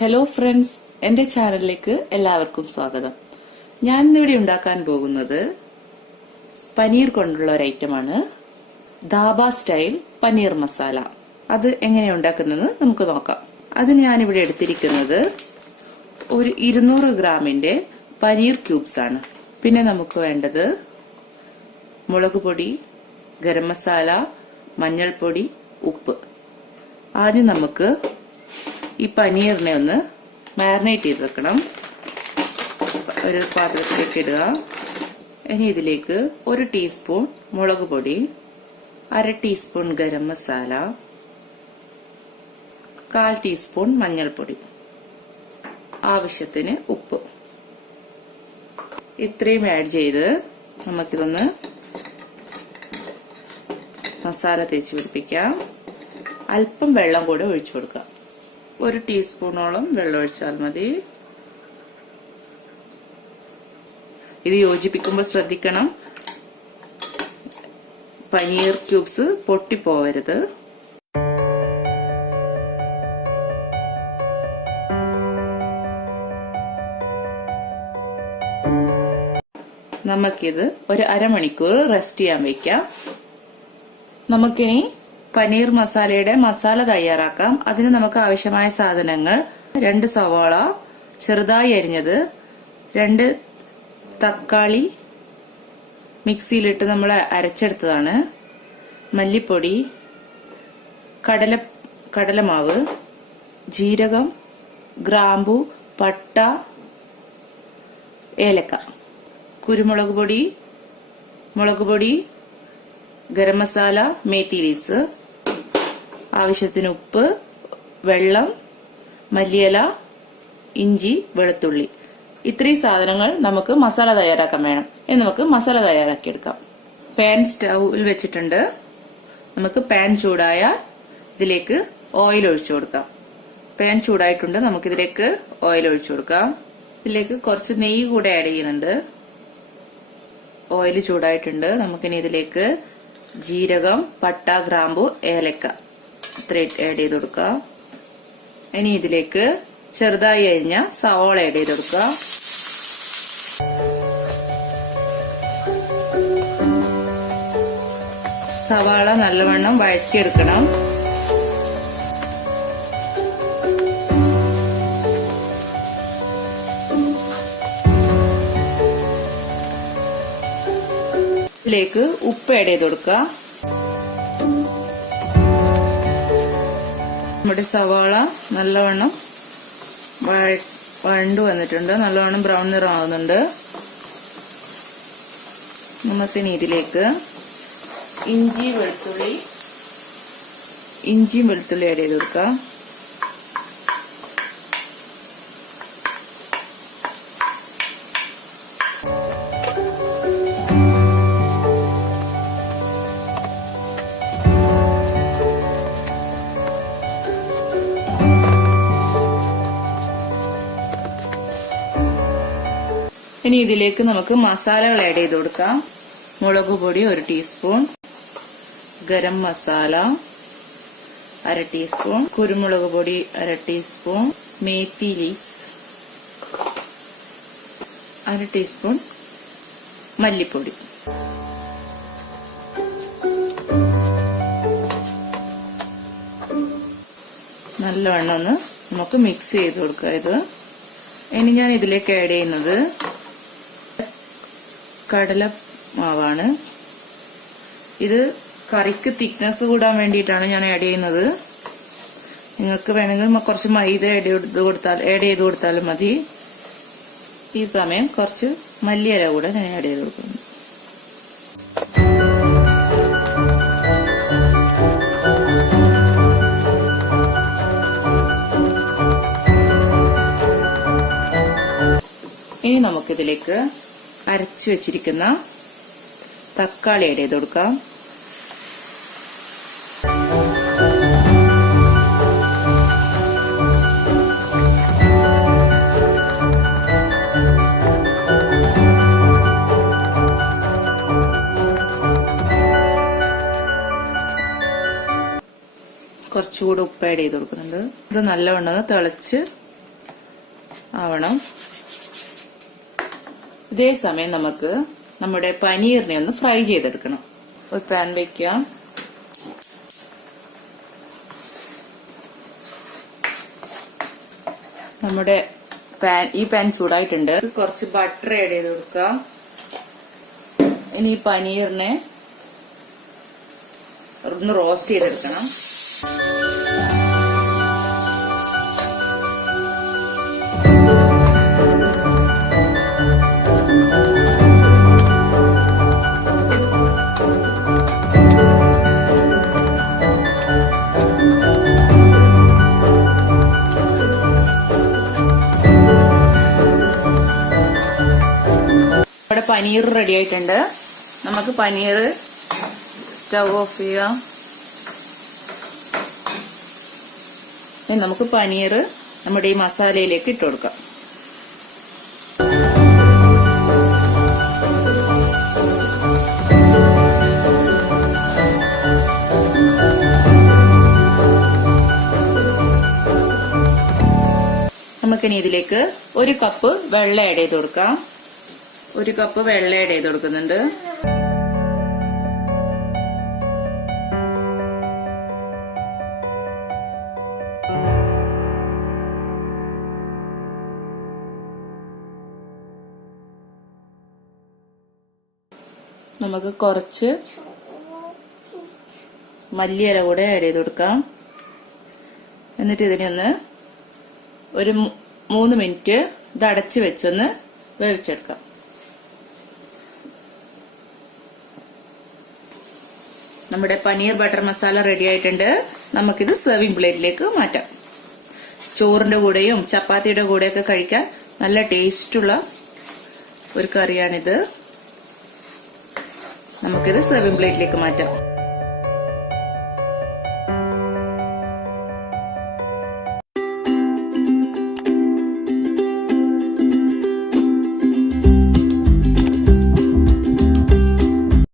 Hello friends, എന്റെ ചാനലിലേക്ക് എല്ലാവർക്കും സ്വാഗതം. ഞാൻ ഇന്നിവിടെ ഉണ്ടാക്കാൻ പോകുന്നത് പനീർ കൊണ്ടുള്ള ഒരു ഐറ്റമാണ്, ധാബ സ്റ്റൈൽ പനീർ മസാല. അത് എങ്ങനെയാണ് ഉണ്ടാക്കുന്നത് നമുക്ക് നോക്കാം. അതിന് ഞാനിവിടെ എടുത്തിരിക്കുന്നത് ഒരു 200 ഗ്രാമിന്റെ പനീർ ക്യൂബ്സ് ആണ്. പിന്നെ നമുക്ക് വേണ്ടത് മുളക് പൊടി, ഗരം മസാല, മഞ്ഞൾപ്പൊടി, ഉപ്പ്. ആദ്യം നമുക്ക് ഈ പനീറിനെ ഒന്ന് മാരിനേറ്റ് ചെയ്ത് വെക്കണം. ഒരു പാത്രത്തിലേക്ക് ഇടുക. ഇനി ഇതിലേക്ക് 1 ടീസ്പൂൺ മുളക് പൊടി, 1/2 ടീസ്പൂൺ ഗരം മസാല, 1/4 ടീസ്പൂൺ മഞ്ഞൾപ്പൊടി, ആവശ്യത്തിന് ഉപ്പ്. ഇത്രയും ആഡ് ചെയ്ത് നമുക്കിതൊന്ന് മസാല തേച്ച് പിടിപ്പിക്കാം. അല്പം വെള്ളം കൂടെ ഒഴിച്ചു കൊടുക്കാം. 1 ടീസ്പൂണോളം വെള്ളം ഒഴിച്ചാൽ മതി. ഇത് യോജിപ്പിക്കുമ്പോൾ ശ്രദ്ധിക്കണം, പനീർ ക്യൂബ്സ് പൊട്ടിപ്പോവരുത്. നമുക്കിത് ഒരു അരമണിക്കൂർ റെസ്റ്റ് ചെയ്യാൻ വെക്കാം. നമുക്കിനി പനീർ മസാലയുടെ മസാല തയ്യാറാക്കാം. അതിന് നമുക്ക് ആവശ്യമായ സാധനങ്ങൾ: 2 സവാള ചെറുതായി അരിഞ്ഞത്, 2 തക്കാളി മിക്സിയിലിട്ട് നമ്മൾ അരച്ചെടുത്തതാണ്, മല്ലിപ്പൊടി, കടലമാവ്, ജീരകം, ഗ്രാമ്പു, പട്ട, ഏലക്ക, കുരുമുളക് പൊടി, മുളക് പൊടി, ഗരം മസാല, മേത്തി ലീവ്സ്, ആവശ്യത്തിന് ഉപ്പ്, വെള്ളം, മല്ലിയില, ഇഞ്ചി, വെളുത്തുള്ളി. ഇത്രയും സാധനങ്ങൾ നമുക്ക് മസാല തയ്യാറാക്കാൻ വേണം. ഇനി നമുക്ക് മസാല തയ്യാറാക്കിയെടുക്കാം. പാൻ സ്റ്റൗവിൽ വെച്ചിട്ടുണ്ട്. നമുക്ക് പാൻ ചൂടായ ഇതിലേക്ക് ഓയിൽ ഒഴിച്ചു കൊടുക്കാം. പാൻ ചൂടായിട്ടുണ്ട്. നമുക്കിതിലേക്ക് ഓയിൽ ഒഴിച്ചു കൊടുക്കാം. ഇതിലേക്ക് കുറച്ച് നെയ്യ് കൂടെ ആഡ് ചെയ്യുന്നുണ്ട്. ഓയിൽ ചൂടായിട്ടുണ്ട്. നമുക്കിനി ഇതിലേക്ക് ജീരകം, പട്ട, ഗ്രാമ്പു, ഏലക്ക ഇത്ര ആഡ് ചെയ്ത് കൊടുക്കുക. ഇനി ഇതിലേക്ക് ചെറുതായി അരിഞ്ഞ സവാള ആഡ് ചെയ്ത് കൊടുക്കുക. സവാള നല്ലവണ്ണം വഴറ്റിയെടുക്കണം. ഇതിലേക്ക് ഉപ്പ് ആഡ് ചെയ്ത് കൊടുക്കുക. നമ്മുടെ സവാള നല്ലവണ്ണം വഴണ്ടു വന്നിട്ടുണ്ട്. നല്ലവണ്ണം ബ്രൗൺ നിറം ആകുന്നുണ്ട്. നമുക്കിനി ഇതിലേക്ക് ഇഞ്ചിയും വെളുത്തുള്ളി ആഡ് ചെയ്ത് കൊടുക്കുക. ഇനി ഇതിലേക്ക് നമുക്ക് മസാലകൾ ആഡ് ചെയ്ത് കൊടുക്കാം. മുളക് പൊടി 1 ടീസ്പൂൺ, ഗരം മസാല 1/2 ടീസ്പൂൺ, കുരുമുളക് പൊടി 1/2 ടീസ്പൂൺ, മേത്തി ലീവ്സ് 1/2 ടീസ്പൂൺ, മല്ലിപ്പൊടി. നല്ലവണ്ണം ഒന്ന് നമുക്ക് മിക്സ് ചെയ്ത് കൊടുക്കാം. ഇത് ഇനി ഞാൻ ഇതിലേക്ക് ആഡ് ചെയ്യുന്നത് കടലമാവാണ്. ഇത് കറിക്ക് തിക്നെസ് കൂടാൻ വേണ്ടിയിട്ടാണ് ഞാൻ ആഡ് ചെയ്യുന്നത്. നിങ്ങൾക്ക് വേണമെങ്കിൽ കുറച്ച് മൈദ ആഡ് ചെയ്ത് കൊടുത്താലും മതി. ഈ സമയം കുറച്ച് മല്ലിയില കൂടെ ഞാൻ ആഡ് ചെയ്ത് കൊടുക്കുന്നു. ഇനി നമുക്കിതിലേക്ക് അരച്ചു വെച്ചിരിക്കുന്ന തക്കാളി ആഡ് ചെയ്ത് കൊടുക്കാം. കുറച്ചുകൂടെ ഉപ്പ് ആഡ് ചെയ്ത് കൊടുക്കുന്നുണ്ട്. ഇത് നല്ലവണ്ണം തിളച്ച് ആവണം. ഇതേ സമയം നമുക്ക് നമ്മുടെ പനീറിനെ ഒന്ന് ഫ്രൈ ചെയ്തെടുക്കണം. ഒരു പാൻ വെക്കുക. നമ്മുടെ ഈ പാൻ ചൂടായിട്ടുണ്ട്. കുറച്ച് ബട്ടർ ആഡ് ചെയ്ത് കൊടുക്കാം. ഇനി ഈ പനീറിനെ ഒന്ന് റോസ്റ്റ് ചെയ്തെടുക്കണം. നമ്മുടെ പനീർ റെഡി ആയിട്ടുണ്ട്. നമുക്ക് പനീർ സ്റ്റൗ ഓഫ് ചെയ്യാം. ഇനി നമുക്ക് പനീർ നമ്മുടെ ഈ മസാലയിലേക്ക് ഇട്ട് കൊടുക്കാം. നമുക്കിനി ഇതിലേക്ക് 1 കപ്പ് വെള്ളം ആഡ് ചെയ്ത് കൊടുക്കാം. 1 കപ്പ് വെള്ളം ആഡ് ചെയ്ത് കൊടുക്കുന്നുണ്ട്. നമുക്ക് കുറച്ച് മല്ലിയില കൂടെ ആഡ് ചെയ്ത് കൊടുക്കാം. എന്നിട്ട് ഇതിനെ ഒന്ന് ഒരു 3 മിനിറ്റ് ഇത് അടച്ചു വെച്ചൊന്ന് വേവിച്ചെടുക്കാം. നമ്മുടെ പനീർ ബട്ടർ മസാല റെഡി ആയിട്ടുണ്ട്. നമുക്കിത് സെർവിംഗ് പ്ലേറ്റിലേക്ക് മാറ്റാം. ചോറിന്റെ കൂടെയും ചപ്പാത്തിയുടെ കൂടെയൊക്കെ കഴിക്കാൻ നല്ല ടേസ്റ്റുള്ള ഒരു കറിയാണിത്. നമുക്കിത് സെർവിംഗ് പ്ലേറ്റിലേക്ക് മാറ്റാം.